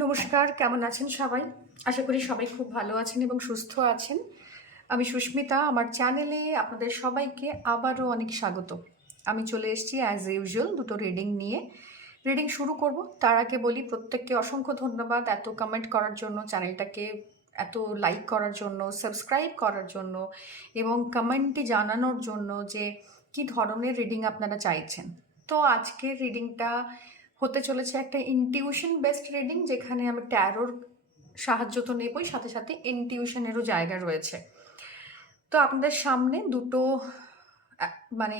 নমস্কার, কেমন আছেন সবাই? আশা করি সবাই খুব ভালো আছেন এবং সুস্থ আছেন। আমি সুস্মিতা, আমার চ্যানেলে আপনাদের সবাইকে আবারও অনেক স্বাগত। আমি চলে এসেছি অ্যাজ ইউজুয়াল দুটো রিডিং নিয়ে। রিডিং শুরু করব তার আগে বলি প্রত্যেককে অসংখ্য ধন্যবাদ এত কমেন্ট করার জন্য, চ্যানেলটাকে এত লাইক করার জন্য, সাবস্ক্রাইব করার জন্য এবং কমেন্টে জানানোর জন্য যে কী ধরনের রিডিং আপনারা চাইছেন। তো আজকের রিডিংটা হতে চলেছে একটা ইনটিউশন বেসড রিডিং, যেখানে আমি ট্যারোর সাহায্য তো নেবই, সাথে সাথে ইনটিউশনেরও জায়গা রয়েছে। তো আপনাদের সামনে দুটো মানে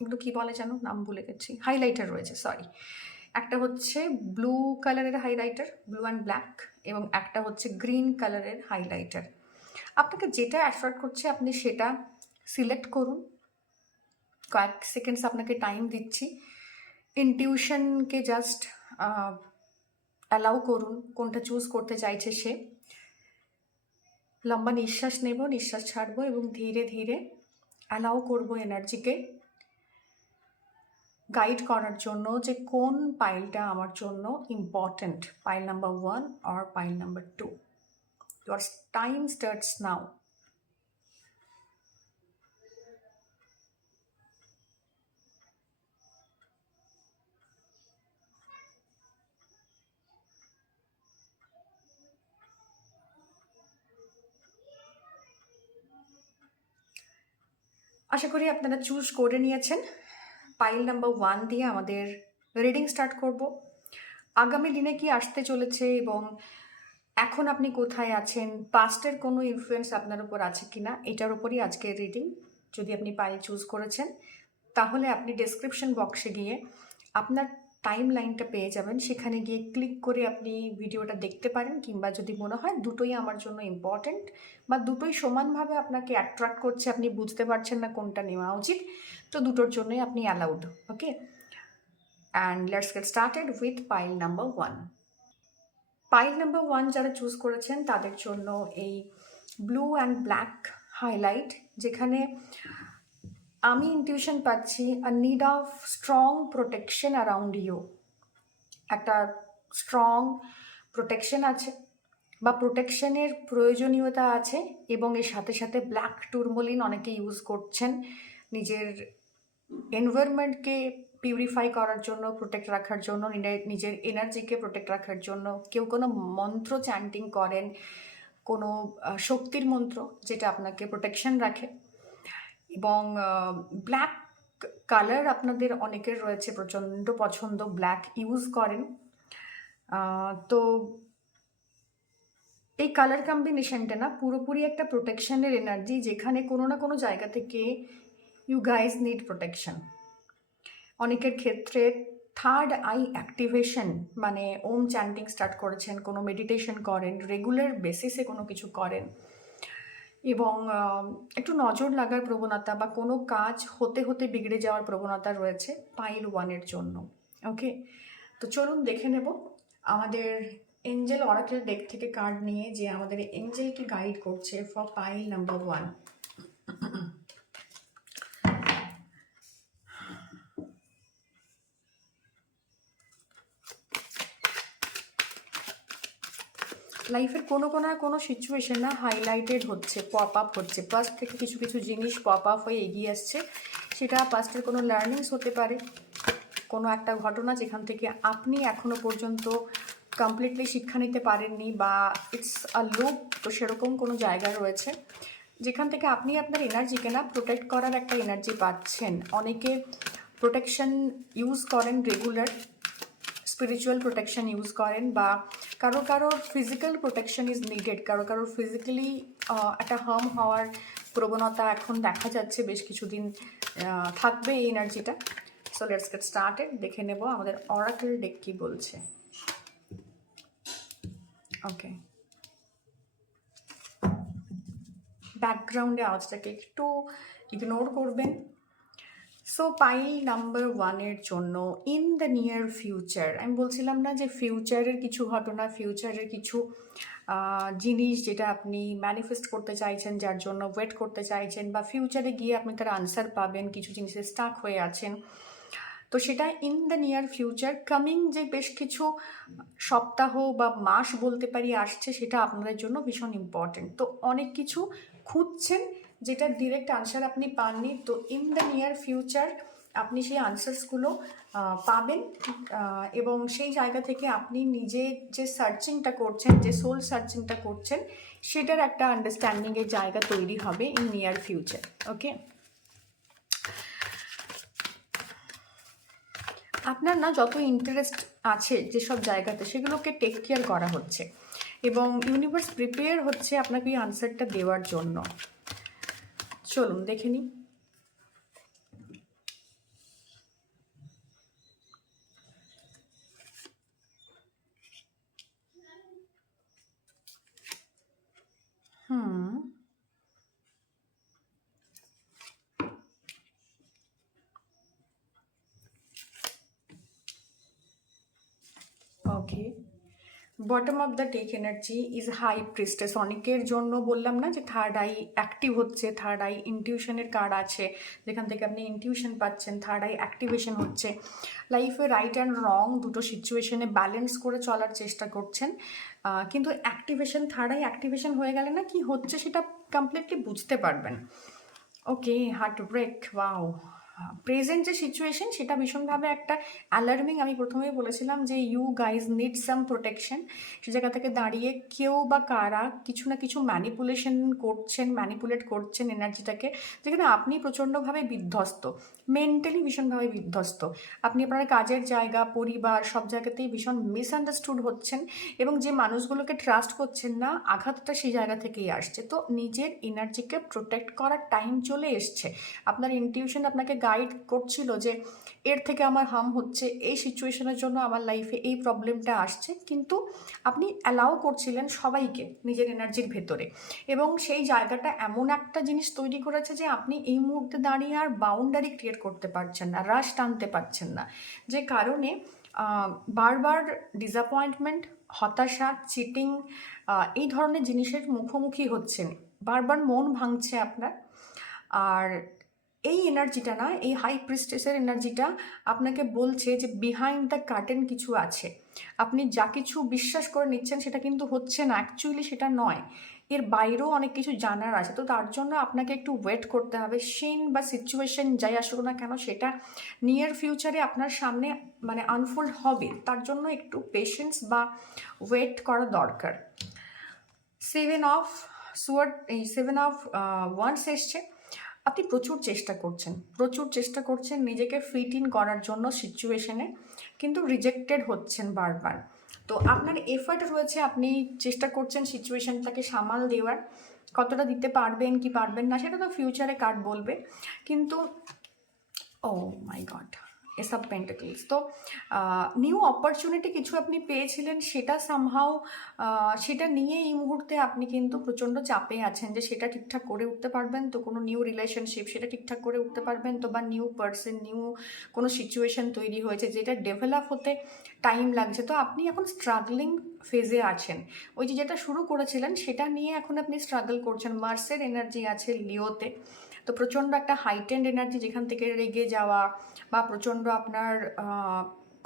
এগুলো কী বলে যেন, নাম ভুলে গেছি, হাইলাইটার রয়েছে, সরি। একটা হচ্ছে ব্লু কালারের হাইলাইটার, ব্লু অ্যান্ড ব্ল্যাক, এবং একটা হচ্ছে গ্রিন কালারের হাইলাইটার। আপনাকে যেটা অ্যাট্রাক্ট করছে আপনি সেটা সিলেক্ট করুন। কয়েক সেকেন্ডস আপনাকে টাইম দিচ্ছি। ইনটিউশনকে জাস্ট অ্যালাউ করুন, কোনটা চুজ করতে চাইছে সে। লম্বা নিঃশ্বাস নেব, নিঃশ্বাস ছাড়বো এবং ধীরে ধীরে অ্যালাউ করবো এনার্জিকে গাইড করার জন্য যে কোন পাইলটা আমার জন্য ইম্পর্ট্যান্ট, পাইল নাম্বার 1 আর pile number 2। Your time starts now. আশা করি আপনারা চুজ করে নিয়েছেন। পাইল নাম্বার 1 দিয়ে আমাদের রিডিং স্টার্ট করব। আগামী দিনে কি আসতে চলেছে এবং এখন আপনি কোথায় আছেন, পাস্টের কোনো ইনফ্লুয়েন্স আপনার উপর আছে কিনা, এটার উপরই আজকের রিডিং। যদি আপনি পাইল চুজ করেছেন তাহলে আপনি ডেসক্রিপশন বক্সে গিয়ে আপনার টাইম লাইনটা পেয়ে যাবেন, সেখানে গিয়ে ক্লিক করে আপনি ভিডিওটা দেখতে পারেন, কিংবা যদি মনে হয় দুটোই আমার জন্য ইম্পর্ট্যান্ট বা দুটোই সমানভাবে আপনাকে অ্যাট্রাক্ট করছে, আপনি বুঝতে পারছেন না কোনটা নেওয়া উচিত, তো দুটোর জন্যই আপনি allowed. Okay, and let's get started with pile number 1। Pile number 1 যারা চুজ করেছেন তাদের জন্য এই ব্লু অ্যান্ড ব্ল্যাক হাইলাইট, যেখানে আমি ইনটিউশন পাচ্ছি a need of strong protection around you. একটা স্ট্রং প্রোটেকশন আছে বা প্রোটেকশনের প্রয়োজনীয়তা আছে, এবং এর সাথে সাথে ব্ল্যাক টুরমোলিন অনেকে ইউজ করছেন নিজের এনভায়রনমেন্টকে পিউরিফাই করার জন্য, প্রোটেক্ট রাখার জন্য, নিজের এনার্জিকে প্রোটেক্ট রাখার জন্য। কেউ কোনো মন্ত্র চ্যান্টিং করেন, কোনো শক্তির মন্ত্র যেটা আপনাকে প্রোটেকশন রাখে। এবং ব্ল্যাক কালার আপনাদের অনেকের রয়েছে, প্রচণ্ড পছন্দ, ব্ল্যাক ইউজ করেন। তো এই কালার কম্বিনেশনটা না পুরোপুরি একটা প্রোটেকশনের এনার্জি, যেখানে কোনো না কোনো জায়গা থেকে ইউ গাইজ নিড প্রোটেকশন। অনেকের ক্ষেত্রে থার্ড আই অ্যাক্টিভেশন, মানে ওম চ্যান্টিং স্টার্ট করেছেন, কোনো মেডিটেশন করেন, রেগুলার বেসিসে কোনো কিছু করেন, এবং একটু নজর লাগার প্রবণতা বা কোনো কাজ হতে হতে বিগড়ে যাওয়ার প্রবণতা রয়েছে পাইল 1-এর জন্য। ওকে, তো চলুন দেখে নেব আমাদের এঞ্জেল অরাকেল ডেক থেকে কার্ড নিয়ে যে আমাদের এঞ্জেলকে গাইড করছে ফর পাইল নাম্বার 1। লাইফের কোনো না কোনো সিচুয়েশন না হাইলাইটেড হচ্ছে, পপ আপ হচ্ছে, পাস্ট থেকে কিছু কিছু জিনিস পপ আপ হয়ে এগিয়ে আসছে। সেটা পাস্টের কোনো লার্নিংস হতে পারে, কোনো একটা ঘটনা যেখান থেকে আপনি এখনো পর্যন্ত কমপ্লিটলি শিক্ষা নিতে পারেননি, বা ইটস আ লুপ, তো সেরকম কোনো জায়গা রয়েছে যেখান থেকে আপনি আপনার এনার্জিকে না প্রোটেক্ট করার একটা এনার্জি পাচ্ছেন। অনেকে প্রোটেকশন ইউজ করেন রেগুলার, স্পিরিচুয়াল প্রোটেকশন ইউজ করেন, বা কারো কারোর ফিজিক্যাল প্রোটেকশন ইজ নিডেড, কারো কারোর ফিজিক্যালি একটা হার্ম হওয়ার প্রবণতা এখন দেখা যাচ্ছে, বেশ কিছুদিন থাকবে এই এনার্জিটা। সো লেটস গেট স্টার্টেড, দেখে নেব আমাদের অরাকেল ডেক কি বলছে। ওকে, ব্যাকগ্রাউন্ডে আওয়াজটাকে একটু ইগনোর করবেন। সো পাইল নাম্বার 1-এর জন্য ইন দ্য নিয়ার ফিউচার, আমি বলছিলাম না যে ফিউচারের কিছু ঘটনা, ফিউচারের কিছু জিনিস যেটা আপনি ম্যানিফেস্ট করতে চাইছেন, যার জন্য ওয়েট করতে চাইছেন, বা ফিউচারে গিয়ে আপনি তার আনসার পাবেন, কিছু জিনিসে স্টাক হয়ে আছেন, তো সেটা in the near future coming যে বেশ কিছু সপ্তাহ বা মাস বলতে পারি আসছে, সেটা আপনাদের জন্য ভীষণ ইম্পর্টেন্ট। তো অনেক কিছু খুঁজছেন যেটা ডিরেক্ট আনসার আপনি পাননি, তো ইন দ্য নিয়ার ফিউচার আপনি সেই আনসার্সগুলো পাবেন, এবং সেই জায়গা থেকে আপনি নিজে যে সার্চিংটা করছেন, যে সোল সার্চিংটা করছেন, সেটার একটা আন্ডারস্ট্যান্ডিংয়ের জায়গা তৈরি হবে ইন নিয়ার ফিউচার। ওকে, আপনার না যত ইন্টারেস্ট আছে যেসব জায়গাতে, সেগুলোকে টেক কেয়ার করা হচ্ছে এবং ইউনিভার্স প্রিপেয়ার হচ্ছে আপনাকে এই আনসারটা দেওয়ার জন্য। চলুন দেখে নিই। Okay, bottom of the take energy is high priestess. অনেকের জন্য বললাম না যে থার্ড আই অ্যাক্টিভ হচ্ছে, থার্ড আই ইনটিউশনের কার্ড আছে, যেখান থেকে আপনি ইনটিউশন পাচ্ছেন, থার্ড আই অ্যাক্টিভেশন হচ্ছে। লাইফে রাইট অ্যান্ড রং দুটো সিচুয়েশনে ব্যালেন্স করে চলার চেষ্টা করছেন, কিন্তু অ্যাক্টিভেশন, থার্ড আই অ্যাক্টিভেশন হয়ে গেলে না কি হচ্ছে সেটা কমপ্লিটলি বুঝতে পারবেন। Okay, heartbreak, wow. Present যে সিচুয়েশন সেটা ভীষণভাবে একটা অ্যালার্মিং। আমি প্রথমেই বলেছিলাম যে you guys need some protection. সে জায়গা থেকে দাঁড়িয়ে কেউ বা কারা কিছু না কিছু ম্যানিপুলেশন করছেন, ম্যানিপুলেট করছেন এনার্জিটাকে, যেখানে আপনি প্রচণ্ডভাবে বিধ্বস্ত, মেন্টালি ভীষণভাবে বিধ্বস্ত। আপনি আপনার কাজের জায়গা, পরিবার, সব জায়গাতেই ভীষণ মিসআন্ডারস্টুড হচ্ছেন, এবং যে মানুষগুলোকে ট্রাস্ট করছেন না, আঘাতটা সেই জায়গা থেকেই আসছে। তো নিজের এনার্জিকে প্রোটেক্ট করার টাইম চলে এসছে। আপনার ইনটিউশন আপনাকে গাইড করছিল যে এর থেকে আমার হার্ম হচ্ছে, এই সিচুয়েশনের জন্য আমার লাইফে এই প্রবলেমটা আসছে, কিন্তু আপনি অ্যালাউ করছিলেন সবাইকে নিজের এনার্জির ভেতরে, এবং সেই জায়গাটা এমন একটা জিনিস তৈরি করেছে যে আপনি এই মুহূর্তে দাঁড়িয়ে আর বাউন্ডারি ক্রিয়েট করতে পারছেন না, রাশ টানতে পারছেন না, যে কারণে বারবার ডিসঅ্যাপয়েন্টমেন্ট, হতাশা, চিটিং, এই ধরনের জিনিসের মুখোমুখি হচ্ছেন, বারবার মন ভাঙছে আপনার। আর এই এনার্জিটা না, এই হাই প্রিস্টেসের এনার্জিটা আপনাকে বলছে যে বিহাইন্ড দ্য কার্টেন কিছু আছে। আপনি যা কিছু বিশ্বাস করে নিচ্ছেন সেটা কিন্তু হচ্ছে না, অ্যাকচুয়ালি সেটা নয়, এর বাইরেও অনেক কিছু জানার আছে। তো তার জন্য আপনাকে একটু ওয়েট করতে হবে। সিন বা সিচুয়েশন যাই আসুক না কেন, সেটা নিয়ার ফিউচারে আপনার সামনে মানে আনফোল্ড হবে, তার জন্য একটু পেশেন্স বা ওয়েট করা দরকার। 7 অফ সোয়ার্ড, এই 7 অফ ওয়ান্ডস এসছে। আপনি প্রচুর চেষ্টা করছেন নিজেকে ফিট ইন করার জন্য সিচুয়েশনে, কিন্তু রিজেক্টেড হচ্ছেন বারবার। তো আপনার এফর্ট রয়েছে, আপনি চেষ্টা করছেন সিচুয়েশনটাকে সামাল দেওয়ার, কতটা দিতে পারবেন কি পারবেন না সেটা তো ফিউচারে কার্ড বলবে, কিন্তু ও মাই গড, এস অফ পেন্টাকলস। তো নিউ অপরচুনিটি কিছু আপনি পেয়েছিলেন, সেটা সামহাও সেটা নিয়ে এই মুহূর্তে আপনি কিন্তু প্রচণ্ড চাপে আছেন যে সেটা ঠিকঠাক করে উঠতে পারবেন তো, কোনো নিউ রিলেশনশিপ সেটা ঠিকঠাক করে উঠতে পারবেন তো, বা নিউ পার্সন, নিউ কোনো সিচুয়েশন তৈরি হয়েছে যেটা ডেভেলপ হতে টাইম লাগছে, তো আপনি এখন স্ট্রাগলিং ফেজে আছেন। ওই যে যেটা শুরু করেছিলেন সেটা নিয়ে এখন আপনি স্ট্রাগল করছেন। মার্সের এনার্জি আছে লিওতে, তো প্রচণ্ড একটা হাইটেন্ড এনার্জি, যেখান থেকে রেগে যাওয়া বা প্রচণ্ড আপনার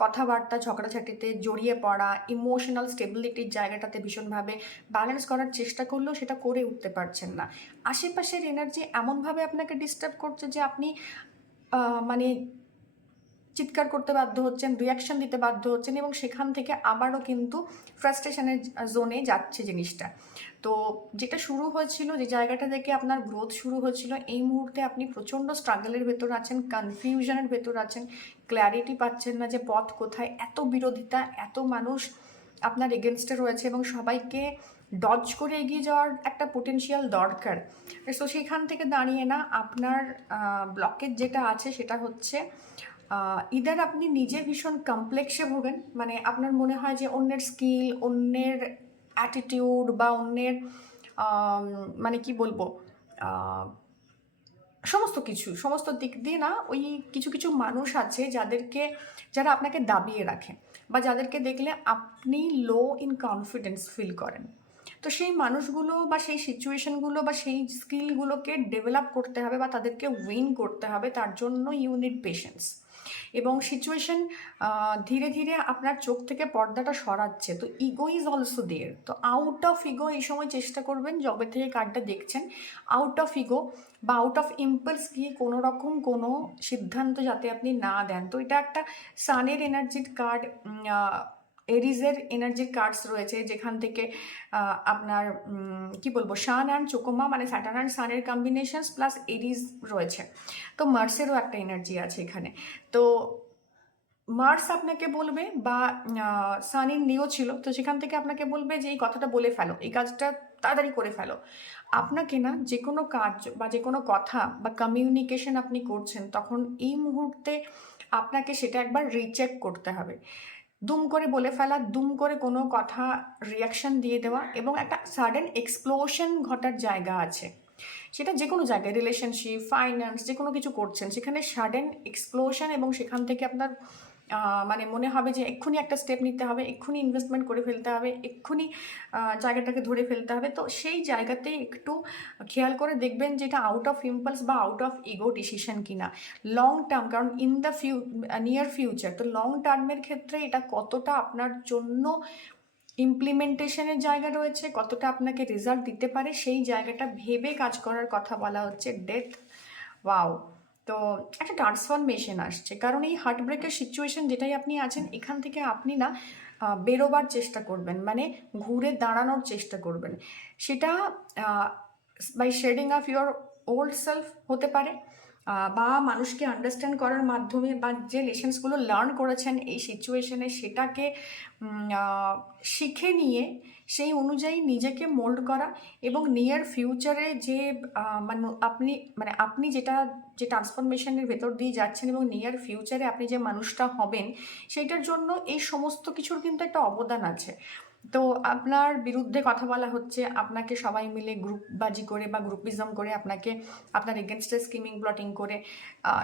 কথাবার্তা ঝগড়াঝাটিতে জড়িয়ে পড়া, ইমোশনাল স্টেবিলিটির জায়গাটাতে ভীষণভাবে ব্যালেন্স করার চেষ্টা করলেও সেটা করে উঠতে পারছেন না। আশেপাশের এনার্জি এমনভাবে আপনাকে ডিস্টার্ব করছে যে আপনি মানে চিৎকার করতে বাধ্য হচ্ছেন, রিয়াকশন দিতে বাধ্য হচ্ছেন, এবং সেখান থেকে আবারও কিন্তু ফ্রাস্ট্রেশনের জোনে যাচ্ছে জিনিসটা। তো যেটা শুরু হয়েছিল, যে জায়গাটা থেকে আপনার গ্রোথ শুরু হয়েছিল, এই মুহূর্তে আপনি প্রচণ্ড স্ট্রাগলের ভেতর আছেন, কনফিউশনের ভেতর আছেন, ক্ল্যারিটি পাচ্ছেন না যে পথ কোথায়। এত বিরোধিতা, এত মানুষ আপনার এগেনস্টে রয়েছে, এবং সবাইকে ডজ করে এগিয়ে যাওয়ার একটা পোটেনশিয়াল দরকার। সো সেখান থেকে দাঁড়িয়ে না আপনার ব্লকেজ যেটা আছে সেটা হচ্ছে ইদার আপনি নিজে ভীষণ কমপ্লেক্সে ভোগেন, মানে আপনার মনে হয় যে অন্যের স্কিল, অন্যের অ্যাটিটিউড বা অন্যের মানে কি বলবো, সমস্ত দিক দিয়ে না, ওই কিছু কিছু মানুষ আছে যারা আপনাকে দাবিয়ে রাখে, বা যাদেরকে দেখলে আপনি লো ইন কনফিডেন্স ফিল করেন। তো সেই মানুষগুলো বা সেই সিচুয়েশনগুলো বা সেই স্কিলগুলোকে ডেভেলপ করতে হবে বা তাদেরকে উইন করতে হবে, তার জন্য ইউ নিড পেশেন্স। এবং সিচুয়েশন ধীরে ধীরে আপনার চোখ থেকে পর্দাটা সরাচ্ছে। তো ইগো ইজ অলসো দেয়ার। তো আউট অফ ইগো এই সময় চেষ্টা করবেন, যবে থেকে কার্ডটা দেখছেন, আউট অফ ইগো বা আউট অফ ইম্পালস গিয়ে কোনো রকম কোনো সিদ্ধান্ত যাতে আপনি না দেন। তো এটা একটা সানের এনার্জির কার্ড, এরিজের এনার্জির কার্ডস রয়েছে, যেখান থেকে আপনার কি বলবো, সান অ্যান্ড চোকোমা মানে স্যাটার্ন অ্যান্ড সানের কম্বিনেশনস প্লাস এরিজ রয়েছে। তো মার্সেরও একটা এনার্জি আছে এখানে। তো মার্স আপনাকে বলবে, বা সানির নিও ছিল, তো সেখান থেকে আপনাকে বলবে যে এই কথাটা বলে ফেলো, এই কাজটা তাড়াতাড়ি করে ফেলো। আপনাকে না যে কোনো কাজ বা যে কোনো কথা বা কমিউনিকেশন আপনি করছেন, তখন এই মুহূর্তে আপনাকে সেটা একবার রিচেক করতে হবে। দুম করে বলে ফেলা, দুম করে কোনো কথা রিয়াকশন দিয়ে দেওয়া, এবং একটা সাডেন এক্সপ্লোশন ঘটার জায়গা আছে। সেটা যে কোনো জায়গায়, রিলেশনশিপ, ফাইন্যান্স, যে কোনো কিছু করছেন, সেখানে সাডেন এক্সপ্লোশন, এবং সেখান থেকে আপনার মানে মনে হবে যে এক্ষুনি একটা স্টেপ নিতে হবে, এক্ষুনি ইনভেস্টমেন্ট করে ফেলতে হবে, এক্ষুনি জায়গাটাকে ধরে ফেলতে হবে। তো সেই জায়গাতে একটু খেয়াল করে দেখবেন যে এটা আউট অফ ইম্পালস বা আউট অফ ইগো ডিসিশন কিনা লং টার্ম, কারণ ইন দ্য নিয়ার ফিউচার, তো লং টার্মের ক্ষেত্রে এটা কতটা আপনার জন্য ইমপ্লিমেন্টেশনের জায়গা রয়েছে, কতটা আপনাকে রেজাল্ট দিতে পারে, সেই জায়গাটা ভেবে কাজ করার কথা বলা হচ্ছে। Death, wow. তো একটা ট্রান্সফরমেশন আসছে, কারণ এই হার্টব্রেকের সিচুয়েশন যেটাই আপনি আছেন, এখান থেকে আপনি না বেরোবার চেষ্টা করবেন, মানে ঘুরে দাঁড়ানোর চেষ্টা করবেন। সেটা by shedding of your old self হতে পারে, বা মানুষকে আন্ডারস্ট্যান্ড করার মাধ্যমে, বা যে লেসেন্সগুলো লার্ন করেছেন এই সিচুয়েশনে, সেটাকে শিখে নিয়ে সেই অনুযায়ী নিজেকে মোল্ড করা, এবং নিয়ার ফিউচারে যে আপনি যেটা যে ট্রান্সফরমেশনের ভেতর দিয়ে যাচ্ছেন, এবং নিয়ার ফিউচারে আপনি যে মানুষটা হবেন, সেইটার জন্য এই সমস্ত কিছুর কিন্তু একটা অবদান আছে। তো আপনার বিরুদ্ধে কথা বলা হচ্ছে, আপনাকে সবাই মিলে গ্রুপবাজি করে বা গ্রুপিজম করে আপনাকে আপনার এগেনস্টে স্কিমিং প্লটিং করে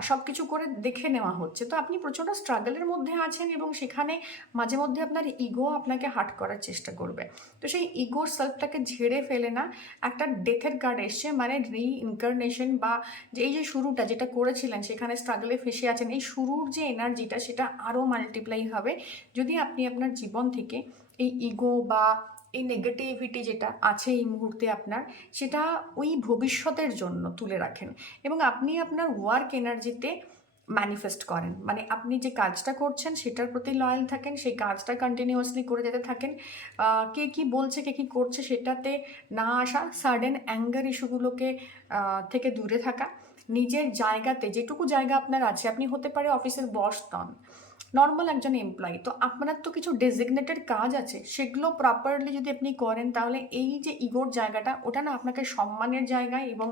সব কিছু করে দেখে নেওয়া হচ্ছে। তো আপনি প্রচণ্ড স্ট্রাগলের মধ্যে আছেন, এবং সেখানে মাঝে মধ্যে আপনার ইগো আপনাকে হার্ট করার চেষ্টা করবে। তো সেই ইগোর সেলফটাকে ঝেড়ে ফেলে না একটা ডেথের কার্ড এসছে, মানে রিইনকার্নেশন, বা যে এই যে শুরুটা যেটা করেছিলেন, সেখানে স্ট্রাগলে ফেসে আছেন, এই শুরুর যে এনার্জিটা, সেটা আরও মাল্টিপ্লাই হবে যদি আপনি আপনার জীবন থেকে এই ইগো বা এই নেগেটিভিটি যেটা আছে এই মুহূর্তে আপনার, সেটা ওই ভবিষ্যতের জন্য তুলে রাখেন, এবং আপনি আপনার ওয়ার্ক এনার্জিতে ম্যানিফেস্ট করেন। মানে আপনি যে কাজটা করছেন সেটার প্রতি লয়াল থাকেন, সেই কাজটা কন্টিনিউয়াসলি করে যেতে থাকেন। কে কি বলছে, কে কি করছে, সেটাতে না আসা, সাডেন অ্যাঙ্গার ইস্যুগুলোকে থেকে দূরে থাকা, নিজের জায়গাতে যেটুকু জায়গা আপনার আছে, আপনি হতে পারে অফিসের বস নন, নর্মাল একজন এমপ্লয়ি, তো আপনার তো কিছু ডেজিগনেটেড কাজ আছে, সেগুলো প্রপারলি যদি আপনি করেন, তাহলে এই যে ইগোর জায়গাটা, ওটা না আপনাকে সম্মানের জায়গায় এবং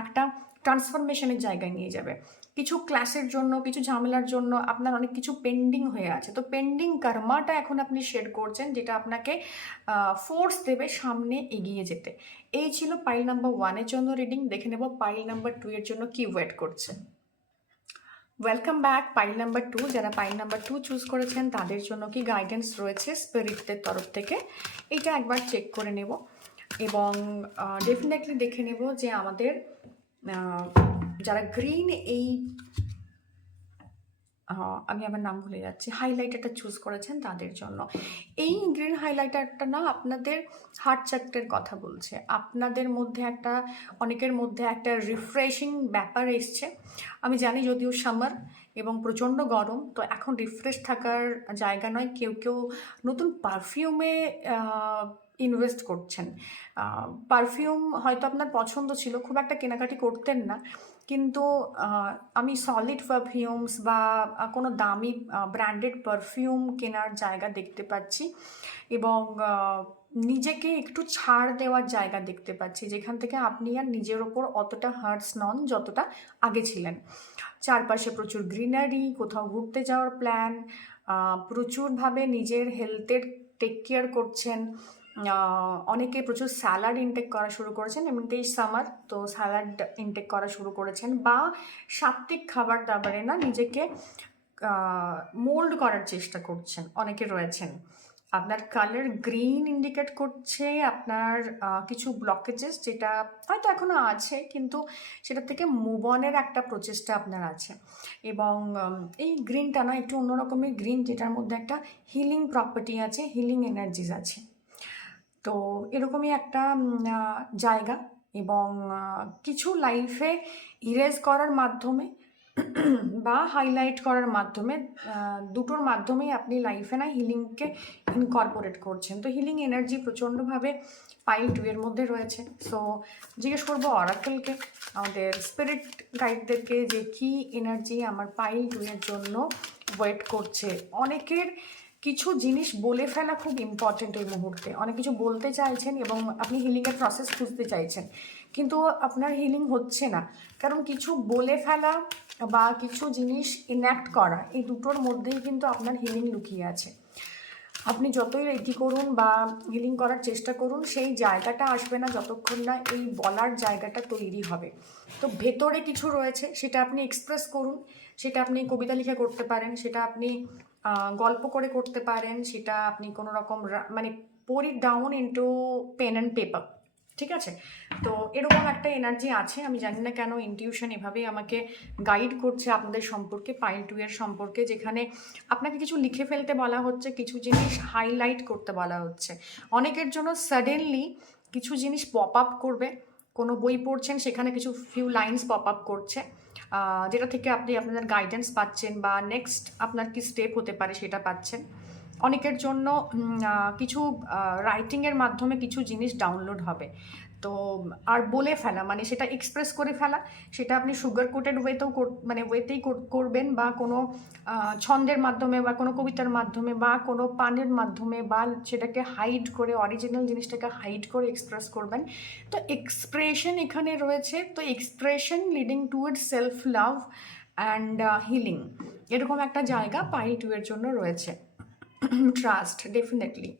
একটা ট্রান্সফরমেশনের জায়গায় নিয়ে যাবে। কিছু ক্লাসের জন্য, কিছু ঝামেলার জন্য আপনার অনেক কিছু পেন্ডিং হয়ে আছে, তো পেন্ডিং কর্মাটা এখন আপনি শেড করছেন, যেটা আপনাকে ফোর্স দেবে সামনে এগিয়ে যেতে। এই ছিল পাইল নাম্বার 1-এর জন্য রিডিং। দেখে নেব পাইল নাম্বার 2 এর জন্য কি ওয়েট করছে। Welcome back pile number 2। যারা পাইল নাম্বার 2 চুজ করেছেন, তাদের জন্য কি গাইডেন্স রয়েছে স্পিরিটদের তরফ থেকে, এটা একবার চেক করে নেব, এবং ডেফিনেটলি দেখে নেব যে আমাদের যারা গ্রিন এই আমি আমার নাম ভুলে যাচ্ছি, হাইলাইটারটা চুজ করেছেন, তাদের জন্য এই গ্রিন হাইলাইটারটা না আপনাদের হার্ট চাক্রের কথা বলছে। আপনাদের মধ্যে একটা, অনেকের মধ্যে একটা রিফ্রেশিং ব্যাপার এসছে। আমি জানি যদিও সামার এবং প্রচণ্ড গরম, তো এখন রিফ্রেশ থাকার জায়গা নয়। কেউ কেউ নতুন পারফিউমে ইনভেস্ট করছেন। পারফিউম হয়তো আপনার পছন্দ ছিল, খুব একটা কেনাকাটি করতেন না, কিন্তু আমি সলিড পারফিউমস বা কোনো দামি ব্র্যান্ডেড পারফিউম কেনার জায়গা দেখতে পাচ্ছি, এবং নিজেকে একটু ছাড় দেওয়ার জায়গা দেখতে পাচ্ছি, যেখান থেকে আপনি আর নিজের ওপর অতটা হার্টস নন যতটা আগে ছিলেন। চারপাশে প্রচুর গ্রিনারি, কোথাও ঘুরতে যাওয়ার প্ল্যান, প্রচুরভাবে নিজের হেলথের টেক কেয়ার করছেন। অনেকে প্রচুর স্যালাড ইনটেক করা শুরু করেছেন, এমনিতেই সামার, তো স্যালাড ইনটেক করা শুরু করেছেন, বা সাত্ত্বিক খাবার দাবারে না নিজেকে মোল্ড করার চেষ্টা করছেন, অনেকে রয়েছেন। আপনার কালার গ্রিন ইন্ডিকেট করছে আপনার কিছু ব্লকেজেস, যেটা হয়তো এখনও আছে, কিন্তু সেটা থেকে মুভ অনের একটা প্রচেষ্টা আপনার আছে। এবং এই গ্রিনটা না একটু অন্যরকমের গ্রিন, যেটার মধ্যে একটা হিলিং প্রপার্টি আছে, হিলিং এনার্জিস আছে। তো এরকমই একটা জায়গা। এবং কিছু লাইফে ইরেজ করার মাধ্যমে বা হাইলাইট করার মাধ্যমে, দুটোর মাধ্যমেই আপনি লাইফে না হিলিংকে ইনকর্পোরেট করছেন। তো হিলিং এনার্জি প্রচণ্ডভাবে পাইল 2 এর মধ্যে রয়েছে। সো জিজ্ঞেস করবো অরাকেলকে, আমাদের স্পিরিট গাইডদেরকে, যে কি এনার্জি আমার পাইল 2 এর জন্য ওয়েট করছে। অনেকের কিছু জিনিস বলে ফেলা খুব ইম্পর্টেন্ট এই মুহূর্তে। অনেক কিছু বলতে চাইছেন এবং আপনি হিলিংয়ের প্রসেস খুঁজতে চাইছেন, কিন্তু আপনার হিলিং হচ্ছে না, কারণ কিছু বলে ফেলা বা কিছু জিনিস ইনঅ্যাক্ট করা, এই দুটোর মধ্যেই কিন্তু আপনার হিলিং লুকিয়ে আছে। আপনি যতই রেডি করুন বা হিলিং করার চেষ্টা করুন, সেই জায়গাটা আসবে না যতক্ষণ না এই বলার জায়গাটা তৈরি হবে। তো ভেতরে কিছু রয়েছে, সেটা আপনি এক্সপ্রেস করুন। সেটা আপনি কবিতা লিখে করতে পারেন, সেটা আপনি গল্প করে করতে পারেন, সেটা আপনি কোনো রকম মানে pour it down into pen and paper. ঠিক আছে? তো এরকম একটা এনার্জি আছে। আমি জানি না কেন ইনটিউশন এভাবেই আমাকে গাইড করছে আপনাদের সম্পর্কে, পাইল 2 এর সম্পর্কে, যেখানে আপনাকে কিছু লিখে ফেলতে বলা হচ্ছে, কিছু জিনিস হাইলাইট করতে বলা হচ্ছে। অনেকের জন্য সাডেনলি কিছু জিনিস পপ আপ করবে। কোনো বই পড়ছেন, সেখানে কিছু ফিউ লাইন্স পপ আপ করছে, যেটা থেকে আপনি আপনাদের গাইডেন্স পাচ্ছেন বা নেক্সট আপনার কি স্টেপ হতে পারে সেটা পাচ্ছেন। অনেকের জন্য কিছু রাইটিংয়ের মাধ্যমে কিছু জিনিস ডাউনলোড হবে। তো আর বলে ফেলা মানে সেটা এক্সপ্রেস করে ফেলা, সেটা আপনি সুগার কোটেড ওয়েতেও মানে ওয়েতেই করবেন, বা কোনো ছন্দের মাধ্যমে বা কোনো কবিতার মাধ্যমে বা কোনো পানের মাধ্যমে, বা সেটাকে হাইড করে, অরিজিনাল জিনিসটাকে হাইড করে এক্সপ্রেস করবেন। তো এক্সপ্রেশন এখানে রয়েছে। তো expression leading towards self love and healing, এরকম একটা জায়গা পাইল 2 এর জন্য রয়েছে। ট্রাস্ট ডেফিনেটলি,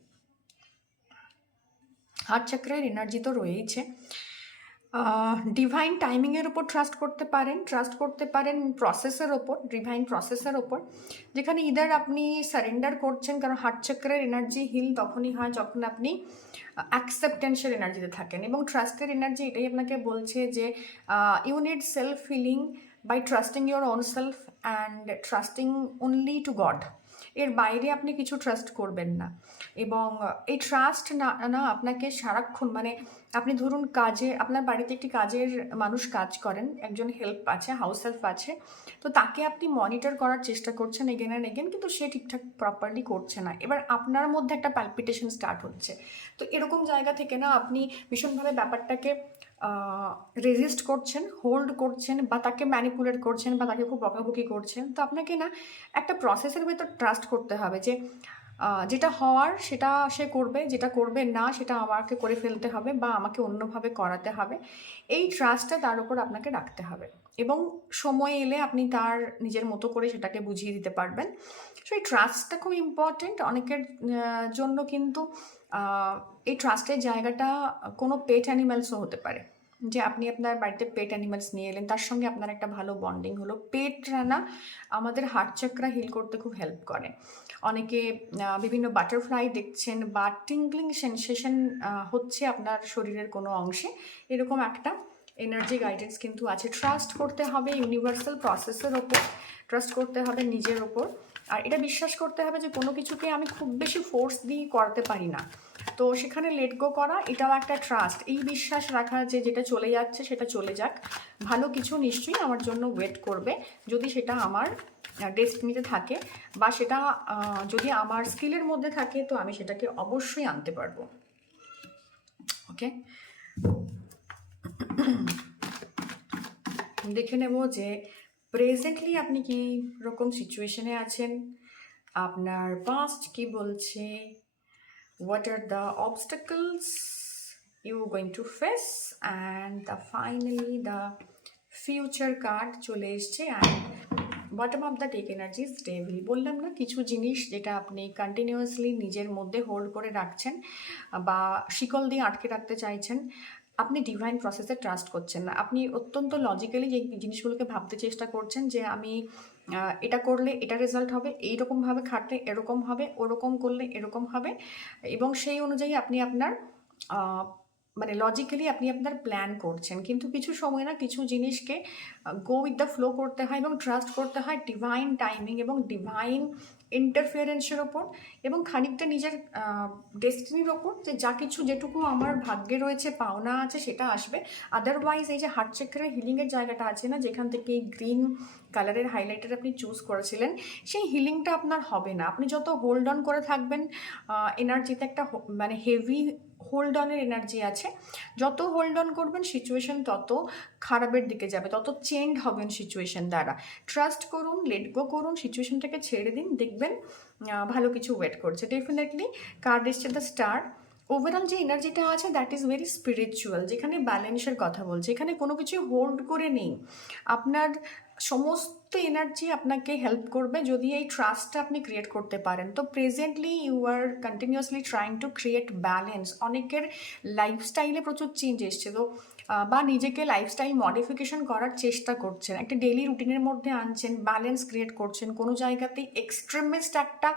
হার্ট চক্রের এনার্জি তো রয়েইছে। ডিভাইন টাইমিংয়ের ওপর ট্রাস্ট করতে পারেন প্রসেসের ওপর, ডিভাইন প্রসেসের ওপর, যেখানে ইদার আপনি সারেন্ডার করছেন, কারণ হার্ট চক্রের এনার্জি হিল তখনই হয় যখন আপনি অ্যাকসেপ্টেন্সের এনার্জিতে থাকেন। এবং ট্রাস্টের এনার্জি এটাই আপনাকে বলছে যে you need self healing by trusting your own self and trusting only to God. এর বাইরে আপনি কিছু ট্রাস্ট করবেন না। এবং এই ট্রাস্ট না না আপনাকে সারাক্ষণ, মানে আপনি ধরুন কাজে, আপনার বাড়িতে একটি কাজের মানুষ কাজ করেন, একজন হেল্প আছে, হাউস হেল্প আছে, তো তাকে আপনি মনিটর করার চেষ্টা করছেন এগেন অ্যান্ড এগেন, কিন্তু সে ঠিকঠাক প্রপারলি করছে না। এবার আপনার মধ্যে একটা প্যালপিটেশন স্টার্ট হচ্ছে। তো এরকম জায়গা থেকে না আপনি ভীষণভাবে ব্যাপারটাকে রেজিস্ট করছেন, হোল্ড করছেন, বা তাকে ম্যানিপুলেট করছেন, বা তাকে খুব বকাবকি করছেন। তো আপনাকে না একটা প্রসেসের ভেতর ট্রাস্ট করতে হবে যে যেটা হওয়ার সেটা সে করবে, যেটা করবে না সেটা আমাকে করে ফেলতে হবে বা আমাকে অন্যভাবে করাতে হবে। এই ট্রাস্টটা তার উপর আপনাকে রাখতে হবে, এবং সময় এলে আপনি তার নিজের মতো করে সেটাকে বুঝিয়ে দিতে পারবেন। সো এই ট্রাস্টটা খুব ইম্পর্টেন্ট অনেকের জন্য। কিন্তু এই ট্রাস্টের জায়গাটা কোনো পেট অ্যানিম্যালসও হতে পারে, যে আপনি আপনার বাড়িতে পেট অ্যানিমালস নিয়ে এলেন, তার সঙ্গে আপনার একটা ভালো বন্ডিং হলো। পেটরা না আমাদের হার্ট চক্রা হিল করতে খুব হেল্প করে। অনেকে বিভিন্ন বাটারফ্লাই দেখছেন বা টিংক্লিং সেন্সেশন হচ্ছে আপনার শরীরের কোনো অংশে, এরকম একটা এনার্জি গাইডেন্স কিন্তু আছে। ট্রাস্ট করতে হবে ইউনিভার্সাল প্রসেসের ওপর, ট্রাস্ট করতে হবে নিজের ওপর, আর এটা বিশ্বাস করতে হবে যে কোনো কিছুকে আমি খুব বেশি ফোর্স দিয়ে করাতে পারি না। তো সেখানে লেট গো করা, এটাও একটা ট্রাস্ট। এই বিশ্বাস রাখা যে যেটা চলে যাচ্ছে সেটা চলে যাক, ভালো কিছু নিশ্চয়ই আমার জন্য ওয়েট করবে, যদি সেটা আমার ডেস্টিনিতে থাকে বা সেটা যদি আমার স্কিলের মধ্যে থাকে, তো আমি সেটাকে অবশ্যই আনতে পারবো। ওকে, দেখে নেব যে প্রেজেন্টলি আপনি কি রকম সিচুয়েশনে আছেন, আপনার পাস্ট কি বলছে, what are the obstacles you're going to face, and finally the future card চলে এসছে। And bottom of the take energy stable. বললাম না, কিছু জিনিস যেটা আপনি কন্টিনিউয়াসলি নিজের মধ্যে হোল্ড করে রাখছেন বা শিকল দিয়ে আটকে রাখতে চাইছেন, আপনি ডিভাইন প্রসেসে ট্রাস্ট করছেন না। আপনি অত্যন্ত লজিক্যালি যে জিনিসগুলোকে ভাবতে চেষ্টা করছেন যে আমি এটা করলে এটা রেজাল্ট হবে, এইরকমভাবে খাটলে এরকম হবে, ওরকম করলে এরকম হবে, এবং সেই অনুযায়ী আপনি আপনার আহ, মানে লজিক্যালি আপনি আপনার প্ল্যান করছেন। কিন্তু কিছু সময় না কিছু জিনিসকে গো উইথ দ্য ফ্লো করতে হয় এবং ট্রাস্ট করতে হয় ডিভাইন টাইমিং এবং ডিভাইন ইন্টারফিয়ারেন্সের ওপর, এবং খানিকটা নিজের ডেস্টিনির ওপর, যে যা কিছু যেটুকু আমার ভাগ্যে রয়েছে, পাওনা আছে, সেটা আসবে। আদারওয়াইজ এই যে হার্ট চক্রের হিলিংয়ের জায়গাটা আছে না, যেখান থেকে গ্রিন কালারের হাইলাইটার আপনি চুজ করেছিলেন, সেই হিলিংটা আপনার হবে না। আপনি যত হোল্ড অন করে থাকবেন এনার্জিতে, একটা মানে হেভি হোল্ড অনের এনার্জি আছে, যত হোল্ড অন করবেন সিচুয়েশন তত খারাপের দিকে যাবে, তত চেঞ্জ হবেন সিচুয়েশন দ্বারা। ট্রাস্ট করুন, লেট গো করুন, সিচুয়েশনটাকে ছেড়ে দিন, দেখবেন ভালো কিছু ওয়েট করছে ডেফিনেটলি। কার্ড এসছে দ্য স্টার। ওভারঅল যে এনার্জিটা আছে দ্যাট ইজ ভেরি স্পিরিচুয়াল, যেখানে ব্যালেন্সের কথা বলছে, এখানে কোনো কিছু হোল্ড করে নেই। আপনার সমস্ত এনার্জি আপনাকে হেল্প করবে যদি এই ট্রাস্টটা আপনি ক্রিয়েট করতে পারেন। তো presently you are continuously trying to create balance. অনেকের লাইফস্টাইলে প্রচুর চেঞ্জ এসছে, তো বা নিজেকে লাইফস্টাইল মডিফিকেশন করার চেষ্টা করছেন, একটা ডেলি রুটিনের মধ্যে আনছেন, ব্যালেন্স ক্রিয়েট করছেন, কোনো জায়গাতেই এক্সট্রিমিস্ট একটা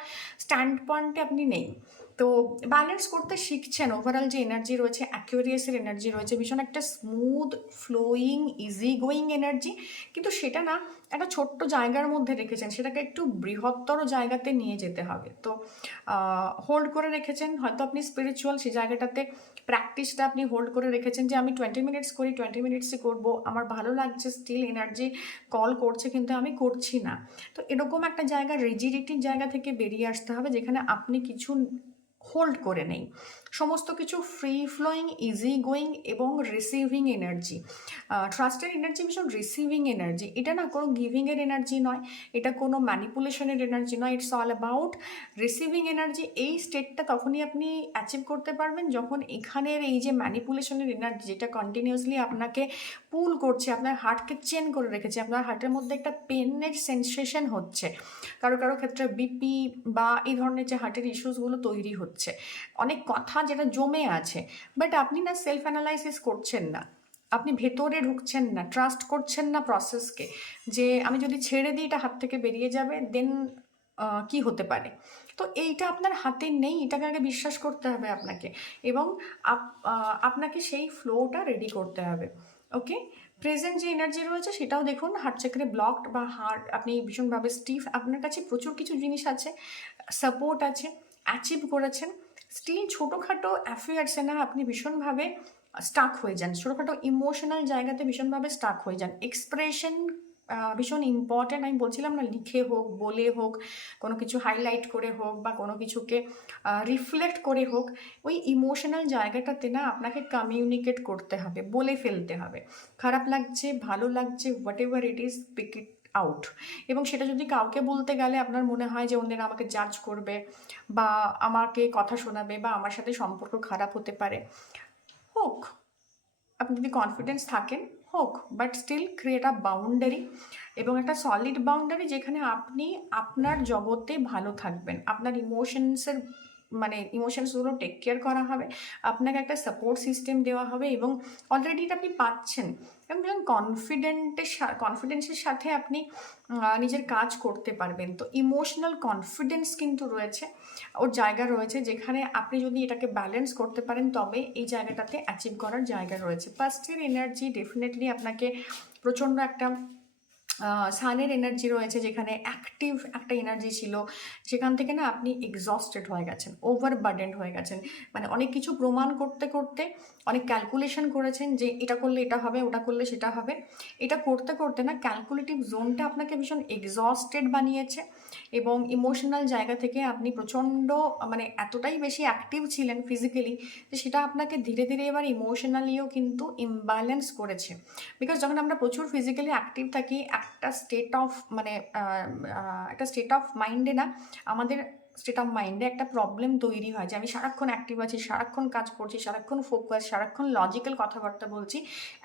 স্ট্যান্ড পয়েন্টে আপনি নেই। তো ব্যালেন্স করতে শিখছেন। ওভারঅল যে এনার্জি রয়েছে, অ্যাকুয়ারিয়াসের এনার্জি রয়েছে, ভীষণ একটা smooth flowing easy going energy, কিন্তু সেটা না একটা ছোট্ট জায়গার মধ্যে রেখেছেন, সেটাকে একটু বৃহত্তর জায়গাতে নিয়ে যেতে হবে। তো হোল্ড করে রেখেছেন, হয়তো আপনি স্পিরিচুয়াল, সেই জায়গাটাতে প্র্যাকটিসটা আপনি হোল্ড করে রেখেছেন, যে আমি 20 মিনিটস করি, 20 মিনিটসই করবো, আমার ভালো লাগছে, স্টিল এনার্জি কল করছে কিন্তু আমি করছি না। তো এরকম একটা জায়গা, রিজিডিটির জায়গা থেকে বেরিয়ে আসতে হবে, যেখানে আপনি কিছু হোল্ড করে নেই, সমস্ত কিছু ফ্রি ফ্লোয়িং ইজি গোয়িং এবং রিসিভিং এনার্জি। ট্রাস্টের এনার্জি ভীষণ রিসিভিং এনার্জি, এটা না কোনো গিভিংয়ের এনার্জি নয়, এটা কোনো ম্যানিপুলেশনের এনার্জি নয়, it's all about receiving energy. এই স্টেটটা তখনই আপনি অ্যাচিভ করতে পারবেন যখন এখানের এই যে ম্যানিপুলেশনের এনার্জি, যেটা কন্টিনিউয়াসলি আপনাকে পুল করছে, আপনার হার্টকে চেন করে রেখেছে, আপনার হার্টের মধ্যে একটা পেনের সেন্সেশন হচ্ছে, কারো কারো ক্ষেত্রে বিপি বা এই ধরনের যে হার্টের ইস্যুসগুলো তৈরি হচ্ছে, অনেক কথা যেটা জমে আছে, বাট আপনি না সেলফ অ্যানালাইসিস করছেন না, আপনি ভেতরে ঢুকছেন না, ট্রাস্ট করছেন না প্রসেসকে, যে আমি যদি ছেড়ে দিই এটা হাত থেকে বেরিয়ে যাবে, দেন কি হতে পারে। তো এইটা আপনার হাতে নেই, এটাকে আগে বিশ্বাস করতে হবে আপনাকে, এবং আপনাকে সেই ফ্লোটা রেডি করতে হবে। ওকে, প্রেজেন্ট যে এনার্জি রয়েছে সেটাও দেখুন, হার্ট চক্রে ব্লকড বা হার্ট আপনি ভীষণভাবে স্টিফ, আপনার কাছে প্রচুর কিছু জিনিস আছে, সাপোর্ট আছে, অ্যাচিভ করেছেন, স্টিল ছোটোখাটো অ্যাফেয়ার্সে না আপনি ভীষণভাবে স্টাক হয়ে যান, ছোটোখাটো ইমোশনাল জায়গাতে ভীষণভাবে স্টাক হয়ে যান। এক্সপ্রেশন ভীষণ ইম্পর্ট্যান্ট, আমি বলছিলাম না, লিখে হোক, বলে হোক, কোনো কিছু হাইলাইট করে হোক, বা কোনো কিছুকে রিফ্লেক্ট করে হোক, ওই ইমোশনাল জায়গাটাতে না আপনাকে কমিউনিকেট করতে হবে, বলে ফেলতে হবে, খারাপ লাগছে, ভালো লাগছে, whatever it is, pick it out. এবং সেটা যদি কাউকে বলতে গেলে আপনার মনে হয় যে অন্যেরা আমাকে জাজ করবে, বা আমাকে কথা শোনাবে, বা আমার সাথে সম্পর্ক খারাপ হতে পারে, হোক, আপনি যদি কনফিডেন্স থাকেন হোক, but still create a boundary, এবং একটা সলিড বাউন্ডারি, যেখানে আপনি আপনার জগতে ভালো থাকবেন, আপনার ইমোশনসের মানে ইমোশনসগুলো টেক কেয়ার করা হবে, আপনাকে একটা সাপোর্ট সিস্টেম দেওয়া হবে, এবং অলরেডি এটা আপনি পাচ্ছেন, এবং যখন কনফিডেন্সের সাথে আপনি নিজের কাজ করতে পারবেন। তো ইমোশনাল কনফিডেন্স কিন্তু রয়েছে, ওর জায়গা রয়েছে, যেখানে আপনি যদি এটাকে ব্যালেন্স করতে পারেন তবে এই জায়গাটাতে অ্যাচিভ করার জায়গা রয়েছে। ফার্স্টের এনার্জি ডেফিনেটলি আপনাকে প্রচণ্ড একটা সানের এনার্জি রয়েছে, যেখানে অ্যাক্টিভ একটা এনার্জি ছিল, সেখান থেকে না আপনি এক্সস্টেড হয়ে গেছেন, ওভারবার্ডেন্ড হয়ে গেছেন, মানে অনেক কিছু প্রমাণ করতে করতে অনেক ক্যালকুলেশন করেছেন, যে এটা করলে এটা হবে, ওটা করলে সেটা হবে, এটা করতে করতে না ক্যালকুলেটিভ জোনটা আপনাকে ভীষণ এক্সস্টেড বানিয়েছে, এবং ইমোশনাল জায়গা থেকে আপনি প্রচণ্ড মানে এতটাই বেশি অ্যাক্টিভ ছিলেন ফিজিক্যালি, যে সেটা আপনাকে ধীরে ধীরে এবার ইমোশনালিও কিন্তু ইমব্যালেন্স করেছে। বিকজ যখন আমরা প্রচুর ফিজিক্যালি অ্যাক্টিভ থাকি, একটা স্টেট অফ মাইন্ডে না, আমাদের স্টেট অফ মাইন্ডে একটা প্রবলেম তৈরি হয়, যে আমি সারাক্ষণ অ্যাক্টিভ আছি, সারাক্ষণ কাজ করছি, সারাক্ষণ ফোকাস, সারাক্ষণ লজিক্যাল কথাবার্তা বলছি,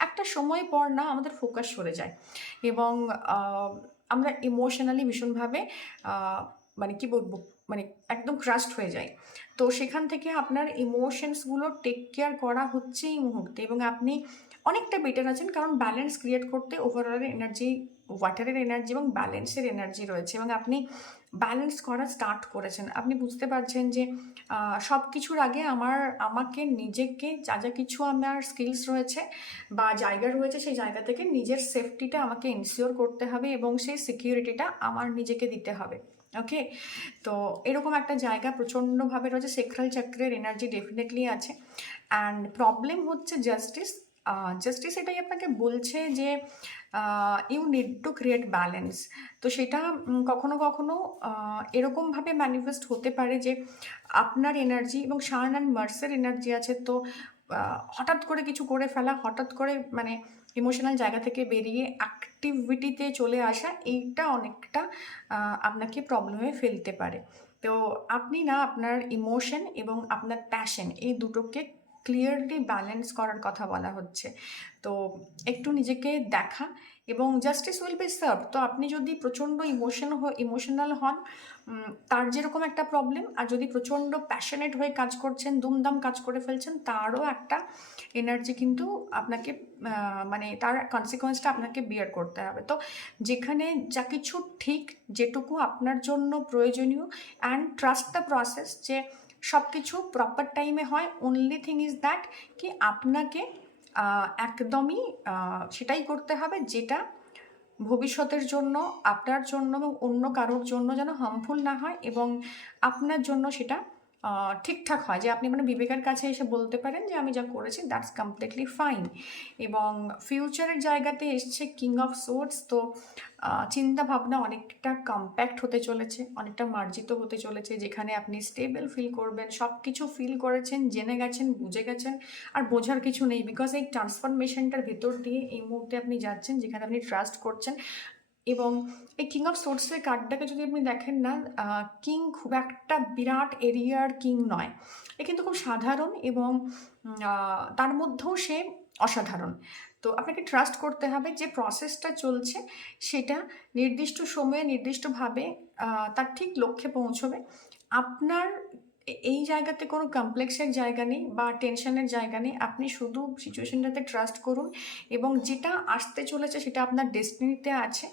একটা সময় পর না আমাদের ফোকাস সরে যায়, এবং আমরা ইমোশনালি ভীষণভাবে মানে কি বলবো, মানে একদম ক্রাস্ট হয়ে যায়। তো সেখান থেকে আপনার ইমোশনসগুলো টেক কেয়ার করা হচ্ছে এই মুহূর্তে, এবং আপনি অনেকটা বেটার আছেন, কারণ ব্যালেন্স ক্রিয়েট করতে ওভারঅল এনার্জি, ওয়াটারের এনার্জি এবং ব্যালেন্সের এনার্জি রয়েছে, এবং আপনি ব্যালেন্স করা স্টার্ট করেছেন। আপনি বুঝতে পারছেন যে সব কিছুর আগে আমাকে নিজেকে যা যা কিছু আমার স্কিলস রয়েছে বা জায়গা রয়েছে, সেই জায়গা থেকে নিজের সেফটিটা আমাকে ইনসিওর করতে হবে এবং সেই সিকিউরিটিটা আমার নিজেকে দিতে হবে। ওকে, তো এরকম একটা জায়গা প্রচণ্ডভাবে রয়েছে, সেক্রাল চক্রের এনার্জি ডেফিনেটলি আছে। অ্যান্ড প্রবলেম হচ্ছে জাস্টিস। জাস্টিস এটাই আপনাকে বলছে যে you need to create balance. তো সেটা কখনো কখনো এরকমভাবে ম্যানিফেস্ট হতে পারে যে আপনার এনার্জি এবং শান অ্যান্ড মার্সের এনার্জি আছে, তো হঠাৎ করে কিছু করে ফেলা, হঠাৎ করে মানে ইমোশনাল জায়গা থেকে বেরিয়ে অ্যাক্টিভিটিতে চলে আসা, এইটা অনেকটা আপনাকে প্রবলেমে ফেলতে পারে। তো আপনি না আপনার ইমোশন এবং আপনার প্যাশন এই দুটোকে ক্লিয়ারলি ব্যালেন্স করার কথা বলা হচ্ছে। তো একটু নিজেকে দেখা এবং জাস্টিস উইল বি সার্ভ। তো আপনি যদি প্রচণ্ড ইমোশনাল হন, তার যেরকম একটা প্রবলেম, আর যদি প্রচণ্ড প্যাশনেট হয়ে কাজ করছেন, দুমদাম কাজ করে ফেলছেন, তারও একটা এনার্জি কিন্তু আপনাকে মানে তার কনসিকোয়েন্সটা আপনাকে বিয়ার করতে হবে। তো যেখানে যা কিছু ঠিক, যেটুকু আপনার জন্য প্রয়োজনীয়, অ্যান্ড ট্রাস্ট দ্য প্রসেস, যে সব কিছু প্রপার টাইমে হয়। অনলি থিং ইজ দ্যাট কি আপনাকে একদমই সেটাই করতে হবে যেটা ভবিষ্যতের জন্য, আপনার জন্য এবং অন্য কারোর জন্য যেন হার্মফুল না হয়, এবং আপনার জন্য সেটা ঠিকঠাক হয়, যে আপনি মানে বিবেকের কাছে এসে বলতে পারেন যে আমি যা করেছি দ্যাটস কমপ্লিটলি ফাইন। এবং ফিউচারের জায়গাতে এসছে কিং অফ সোর্ডস। তো চিন্তা ভাবনা অনেকটা কম্প্যাক্ট হতে চলেছে, অনেকটা মার্জিত হতে চলেছে, যেখানে আপনি স্টেবল ফিল করবেন, সব কিছু ফিল করেছেন, জেনে গেছেন, বুঝে গেছেন, আর বোঝার কিছু নেই। বিকজ এই ট্রান্সফরমেশনটার ভেতর দিয়ে এই মুহূর্তে আপনি যাচ্ছেন, যেখানে আপনি ট্রাস্ট করছেন। এবং এই কিং অফ সোর্সের কার্ডটাকে যদি আপনি দেখেন না, কিং খুব একটা বিরাট এরিয়ার কিং নয়, এ কিন্তু খুব সাধারণ, এবং তার মধ্যেও সে অসাধারণ। তো আপনাকে ট্রাস্ট করতে হবে যে প্রসেসটা চলছে সেটা নির্দিষ্ট সময়ে নির্দিষ্টভাবে তার ঠিক লক্ষ্যে পৌঁছবে। আপনার এই জায়গাতে কোনো কমপ্লেক্সের জায়গা নেই বা টেনশনের জায়গা নেই। আপনি শুধু সিচুয়েশনটাতে ট্রাস্ট করুন, এবং যেটা আসতে চলেছে সেটা আপনার ডেস্টিনিতে আছে,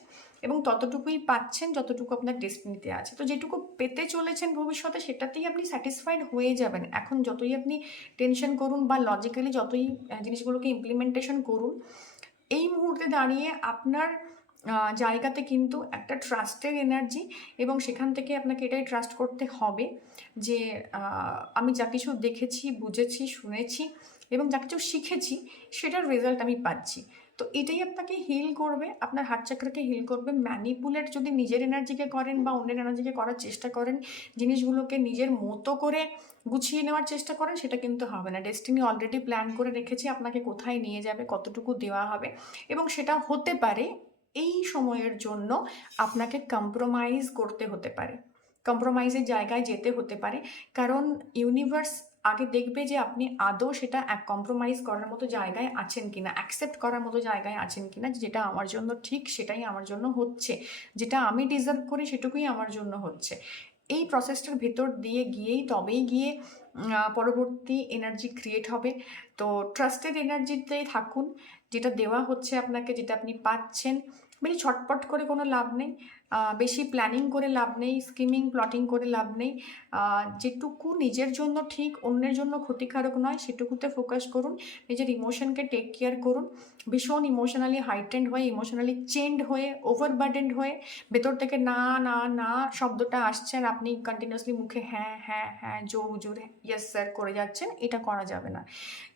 এবং ততটুকুই পাচ্ছেন যতটুকু আপনার ডেস্টিনিতে আছে। তো যেটুকু পেতে চলেছেন ভবিষ্যতে, সেটাতেই আপনি স্যাটিসফাইড হয়ে যাবেন। এখন যতই আপনি টেনশন করুন বা লজিক্যালি যতই জিনিসগুলোকে ইমপ্লিমেন্টেশন করুন, এই মুহূর্তে দাঁড়িয়ে আপনার জায়গাতে কিন্তু একটা ট্রাস্টের এনার্জি, এবং সেখান থেকে আপনাকে এটাই ট্রাস্ট করতে হবে যে আমি যা কিছু দেখেছি, বুঝেছি, শুনেছি এবং যা কিছু শিখেছি, সেটার রেজাল্ট আমি পাচ্ছি। তো এটাই আপনাকে হিল করবে, আপনার হার্ট চাকরাকে হিল করবে। ম্যানিপুলেট যদি নিজের এনার্জিকে করেন বা অন্যের এনার্জিকে করার চেষ্টা করেন, জিনিসগুলোকে নিজের মতো করে গুছিয়ে নেওয়ার চেষ্টা করেন, সেটা কিন্তু হবে না। ডেস্টিনি অলরেডি প্ল্যান করে রেখেছে আপনাকে কোথায় নিয়ে যাবে, কতটুকু দেওয়া হবে, এবং সেটা হতে পারে এই সময়ের জন্য আপনাকে কম্প্রোমাইজ করতে হতে পারে, কম্প্রোমাইজের জায়গায় যেতে হতে পারে। কারণ ইউনিভার্স আগে দেখবে যে আপনি আদৌ সেটা কম্প্রোমাইজ করার মতো জায়গায় আছেন কিনা, অ্যাকসেপ্ট করার মতো জায়গায় আছেন কিনা, যেটা আমার জন্য ঠিক সেটাই আমার জন্য হচ্ছে, যেটা আমি ডিজার্ভ করি সেটুকুই আমার জন্য হচ্ছে। এই প্রসেসটার ভেতর দিয়ে গিয়েই তবেই গিয়ে পরবর্তী এনার্জি ক্রিয়েট হবে। তো ট্রাস্টেড এনার্জিতেই থাকুন, যেটা দেওয়া হচ্ছে আপনাকে, যেটা আপনি পাচ্ছেন। বেশি ছটপট করে কোনো লাভ নেই, বেশি প্ল্যানিং করে লাভ নেই, স্কিমিং প্লটিং করে লাভ নেই। যেটুকু নিজের জন্য ঠিক, অন্যের জন্য ক্ষতিকারক নয়, সেটুকুতে ফোকাস করুন। নিজের ইমোশনকে টেক কেয়ার করুন। ভীষণ ইমোশনালি হাইটেন্ড হয়ে, ইমোশনালি চেন্ড হয়ে, ওভারবার্ডেন্ড হয়ে ভেতর থেকে না না না শব্দটা আসছে, আর আপনি কন্টিনিউয়াসলি মুখে হ্যাঁ হ্যাঁ হ্যাঁ জো হুজুর ইয়েস স্যার করে যাচ্ছেন, এটা করা যাবে না।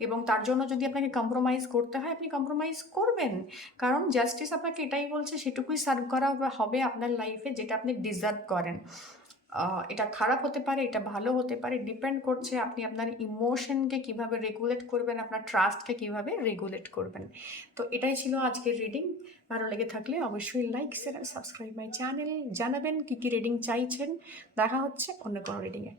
এবং তার জন্য যদি আপনাকে কম্প্রোমাইজ করতে হয়, আপনি কম্প্রোমাইজ করবেন, কারণ জাস্টিস আপনাকে এটাই বলছে সেটুকুই সার্ভ করা হবে আপনার লাইফে, যেটা আপনি ডিজার্ভ করেন। এটা খারাপ হতে পারে, এটা ভালো হতে পারে, ডিপেন্ড করছে আপনি আপনার ইমোশনকে কিভাবে রেগুলেট করবেন, আপনার ট্রাস্টকে কিভাবে রেগুলেট করবেন। তো এটাই ছিল আজকের রিডিং। ভালো লেগে থাকলে অবশ্যই like, share, subscribe my channel. জানাবেন কী কী রিডিং চাইছেন। দেখা হচ্ছে অন্য কোনো রিডিংয়ে।